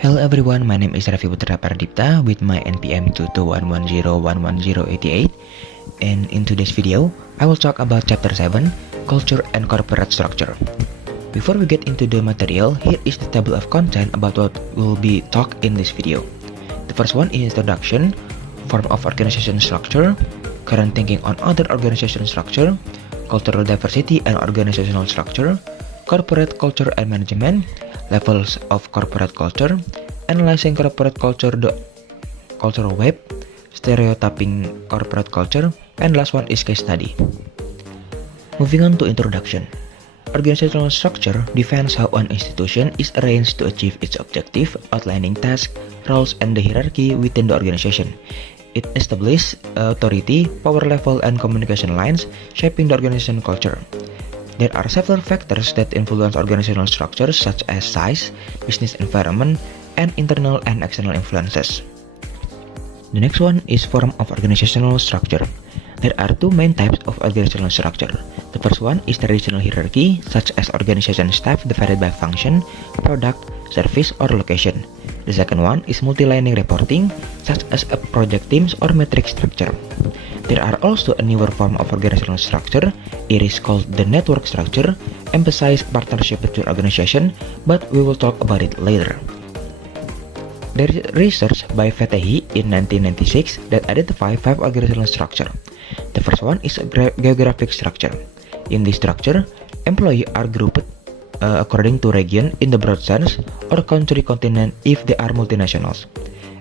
Hello everyone, my name is Raffi Putra Pardipta with my NPM 22110110888, and in today's video, I will talk about Chapter 7, Culture and Corporate Structure. Before we get into the material, here is the table of content about what will be talked in this video. The first one is introduction, form of organization structure, current thinking on other organization structure, cultural diversity and organizational structure, corporate culture and management, levels of corporate culture, analyzing corporate culture, the cultural web, stereotyping corporate culture, and last one is case study. Moving on to introduction. Organizational structure defines how an institution is arranged to achieve its objective, outlining tasks, roles, and the hierarchy within the organization. It establishes authority, power level, and communication lines, shaping the organization culture. There are several factors that influence organizational structures such as size, business environment, and internal and external influences. The next one is form of organizational structure. There are two main types of organizational structure. The first one is traditional hierarchy, such as organization staff divided by function, product, service, or location. The second one is multi-lining reporting, such as a project teams or metric structure. There are also a newer form of organizational structure. It is called the network structure, emphasize partnership between organizations, but we will talk about it later. There is research by Fatehi in 1996 that identify 5 organizational structure. The first one is a geographic structure. In this structure, employees are grouped according to region in the broad sense, or country continent if they are multinationals.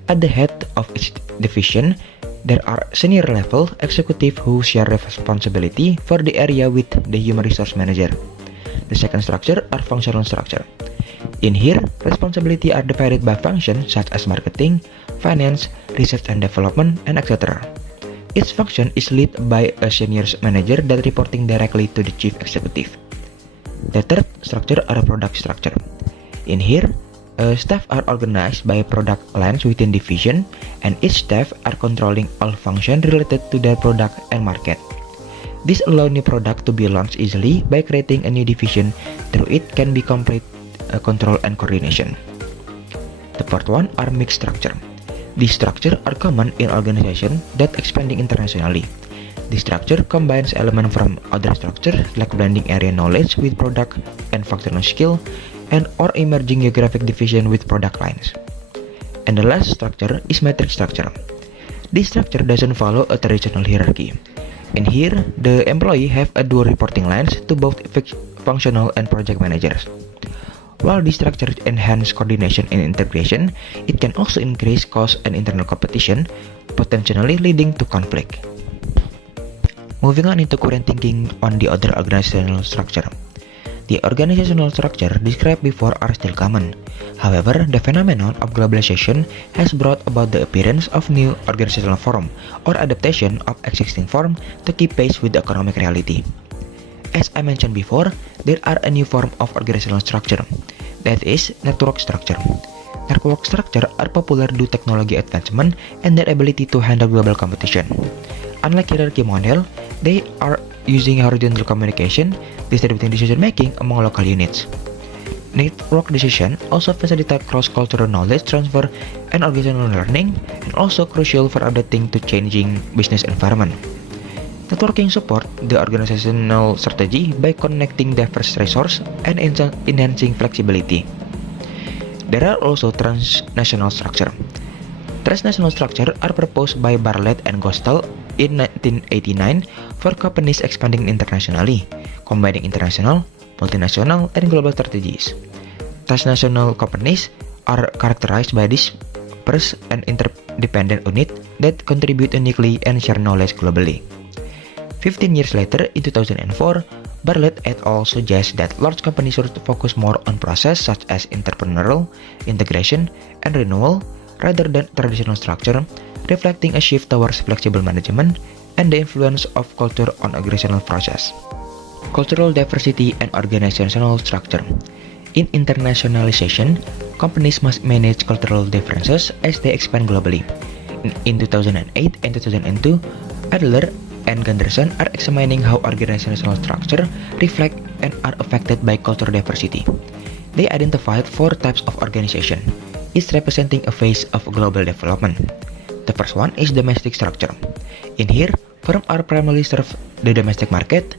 At the head of each division, there are senior level executives who share responsibility for the area with the human resource manager. The second structure are functional structure. In here, responsibility are divided by function such as marketing, finance, research and development, and etc. Each function is led by a senior manager that reporting directly to the chief executive. The third structure are product structure. In here, staff are organized by product lines within division, and each staff are controlling all functions related to their product and market. This allows new product to be launched easily by creating a new division. Through it can be complete control and coordination. The fourth one are mixed structure. These structures are common in organizations that expanding internationally. This structure combines elements from other structures like blending area knowledge with product and functional skill, and or emerging geographic division with product lines. And the last structure is metric structure. This structure doesn't follow a traditional hierarchy. In here, the employee have a dual reporting lines to both functional and project managers. While this structure enhance coordination and integration, it can also increase cost and internal competition, potentially leading to conflict. Moving on into current thinking on the other organizational structure. The organizational structure described before are still common. However, the phenomenon of globalization has brought about the appearance of new organizational form or adaptation of existing form to keep pace with the economic reality. As I mentioned before, there are a new form of organizational structure, that is network structure. Network structure are popular due to technology advancement and their ability to handle global competition. Unlike hierarchy model, they are using horizontal communication, distributing decision making among local units. Network decision also facilitate cross-cultural knowledge transfer and organizational learning, and also crucial for adapting to changing business environment. Networking support the organizational strategy by connecting diverse resources and enhancing flexibility. There are also transnational structure. Transnational structure are proposed by Bartlett and Gostell in 1989 for companies expanding internationally, combining international, multinational, and global strategies. Transnational companies are characterized by dispersed and interdependent units that contribute uniquely and share knowledge globally. 15 years later, in 2004, Bartlett et al. Suggests that large companies should focus more on process such as entrepreneurial, integration, and renewal rather than traditional structure, reflecting a shift towards flexible management and the influence of culture on organizational process. Cultural diversity and organizational structure. In internationalization, companies must manage cultural differences as they expand globally. In 2008 and 2002, Adler and Gunderson are examining how organizational structure reflect and are affected by cultural diversity. They identified 4 types of organization: is representing a phase of global development. The first one is domestic structure. In here, firms are primarily serve the domestic market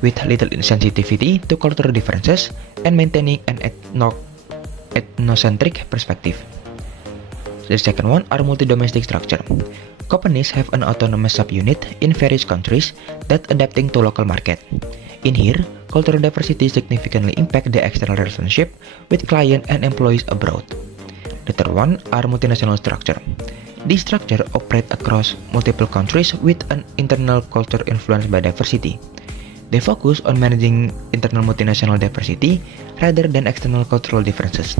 with little sensitivity to cultural differences and maintaining an ethnocentric perspective. The second one are multi-domestic structure. Companies have an autonomous subunit in various countries that adapting to local market. In here, cultural diversity significantly impact the external relationship with client and employees abroad. The third one are multinational structure. These structure operate across multiple countries with an internal culture influenced by diversity. They focus on managing internal multinational diversity rather than external cultural differences.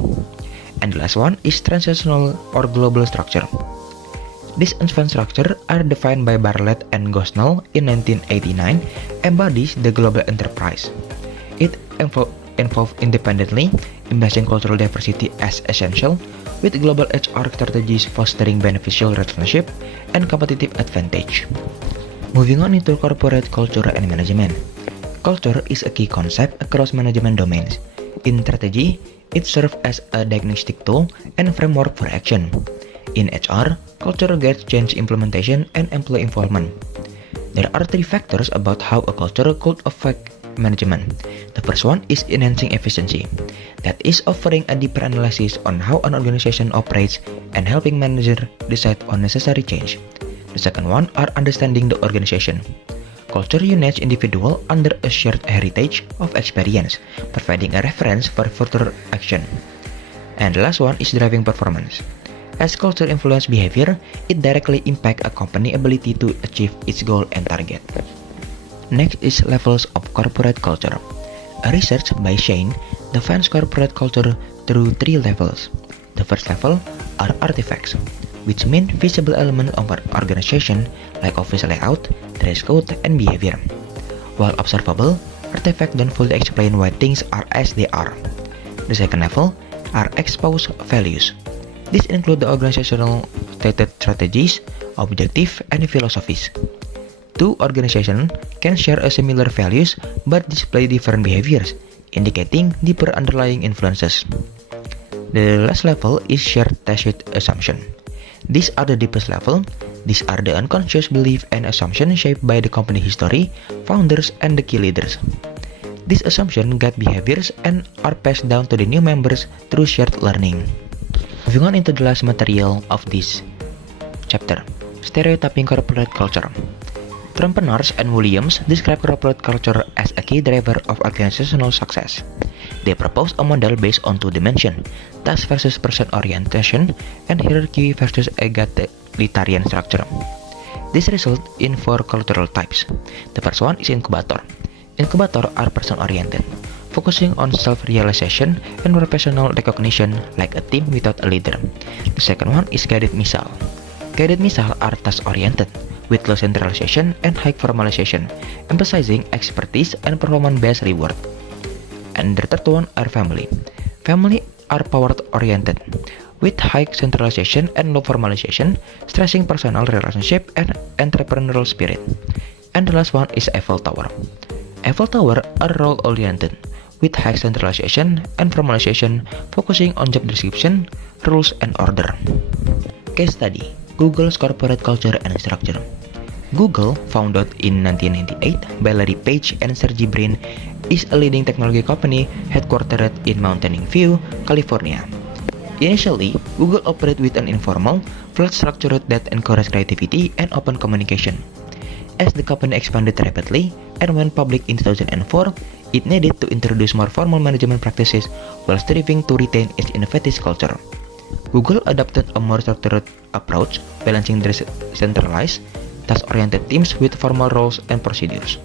And the last one is transnational or global structure. These advanced structures are defined by Bartlett and Gosnell in 1989, embodies the global enterprise. It involves independently embracing cultural diversity as essential, with global HR strategies fostering beneficial relationship and competitive advantage. Moving on into corporate culture and management. Culture is a key concept across management domains. In strategy, it serves as a diagnostic tool and framework for action. In HR, culture guides change implementation and employee involvement. There are three factors about how a culture could affect management. The first one is enhancing efficiency. That is offering a deeper analysis on how an organization operates and helping manager decide on necessary change. The second one are understanding the organization. Culture unites individuals under a shared heritage of experience, providing a reference for further action. And the last one is driving performance. As culture influences behavior, it directly impacts a company's ability to achieve its goal and target. Next is levels of corporate culture. A research by Shane defines corporate culture through three levels. The first level are artifacts, which mean visible elements of an organization like office layout, dress code, and behavior. While observable, artifacts don't fully explain why things are as they are. The second level are exposed values. These include the organizational stated strategies, objectives, and philosophies. Two organizations can share a similar values but display different behaviors, indicating deeper underlying influences. The last level is shared tacit assumption. These are the deepest level. These are the unconscious belief and assumptions shaped by the company history, founders, and the key leaders. These assumptions guide behaviors and are passed down to the new members through shared learning. Moving on into the last material of this chapter, stereotyping corporate culture. Entrepreneurs and Williams describe corporate culture as a key driver of organizational success. They propose a model based on two dimensions, task versus person orientation and hierarchy versus egalitarian structure. This results in four cultural types. The first one is incubator. Incubator are person-oriented, focusing on self-realization and professional recognition like a team without a leader. The second one is guided missile. Guided missile are task-oriented, with low centralization and high formalization, emphasizing expertise and performance-based reward. And the third one are family. Family are power-oriented, with high centralization and low formalization, stressing personal relationship and entrepreneurial spirit. And the last one is Eiffel Tower. Eiffel Tower are role-oriented, with high centralization and formalization, focusing on job description, rules, and order. Case study: Google's corporate culture and structure. Google, founded in 1998 by Larry Page and Sergey Brin, is a leading technology company headquartered in Mountain View, California. Initially, Google operated with an informal, flat structure that encouraged creativity and open communication. As the company expanded rapidly and went public in 2004, it needed to introduce more formal management practices while striving to retain its innovative culture. Google adopted a more structured approach, balancing decentralized, task-oriented teams with formal roles and procedures.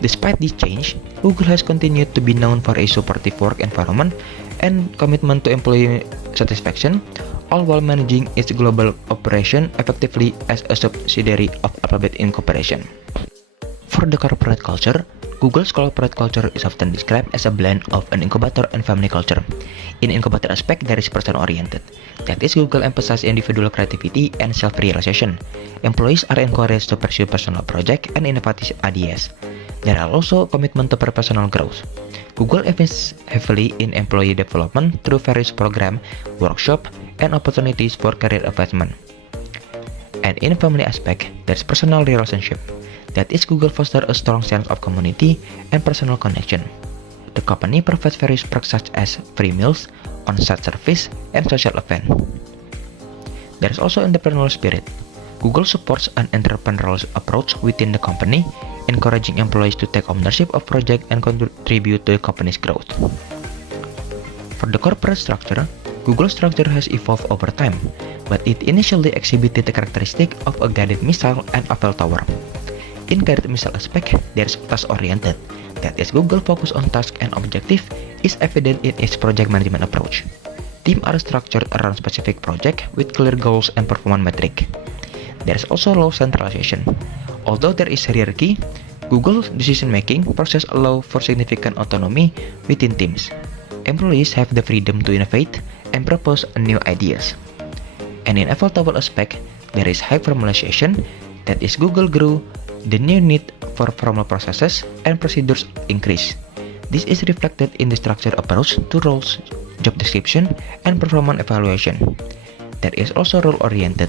Despite this change, Google has continued to be known for a supportive work environment and commitment to employee satisfaction, all while managing its global operation effectively as a subsidiary of Alphabet Incorporation. For the corporate culture, Google's corporate culture is often described as a blend of an incubator and family culture. In incubator aspect, there is person-oriented. That is, Google emphasizes individual creativity and self-realization. Employees are encouraged to pursue personal projects and innovative ideas. There are also commitment to professional growth. Google invests heavily in employee development through various programs, workshops, and opportunities for career advancement. And in family aspect, there's personal relationship. That is, Google foster a strong sense of community and personal connection. The company provides various perks such as free meals, on-site service, and social event. There's also entrepreneurial spirit. Google supports an entrepreneurial approach within the company, encouraging employees to take ownership of projects and contribute to the company's growth. For the corporate structure, Google's structure has evolved over time, but it initially exhibited the characteristic of a guided missile and a bell tower. In guided missile aspect, there's task-oriented. That is, Google focus on task and objective is evident in its project management approach. Teams are structured around specific project with clear goals and performance metric. There's also low centralization. Although there is hierarchy, Google's decision-making process allows for significant autonomy within teams. Employees have the freedom to innovate and propose new ideas. And in Eiffel Tower aspect, there is high formalization. That is, Google grew, the new need for formal processes and procedures increased. This is reflected in the structured approach to roles, job description, and performance evaluation. There is also role-oriented.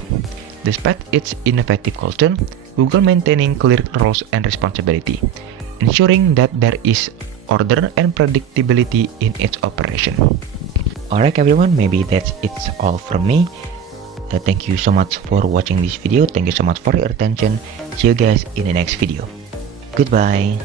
Despite its innovative culture, Google maintaining clear roles and responsibility, ensuring that there is order and predictability in its operation. Alright everyone, maybe that's it's all from me. Thank you so much for watching this video. Thank you so much for your attention. See you guys in the next video. Goodbye.